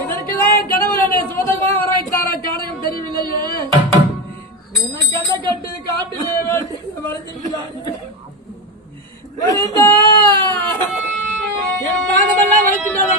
இதற்குதான் கடவுள் என்னை சோதகமா வர வைத்தார காரணம் தெரியவில்லையே. எனக்கு என்ன கட்டு காட்டிலே என் பாதமெல்லாம் வளைக்கின்றன.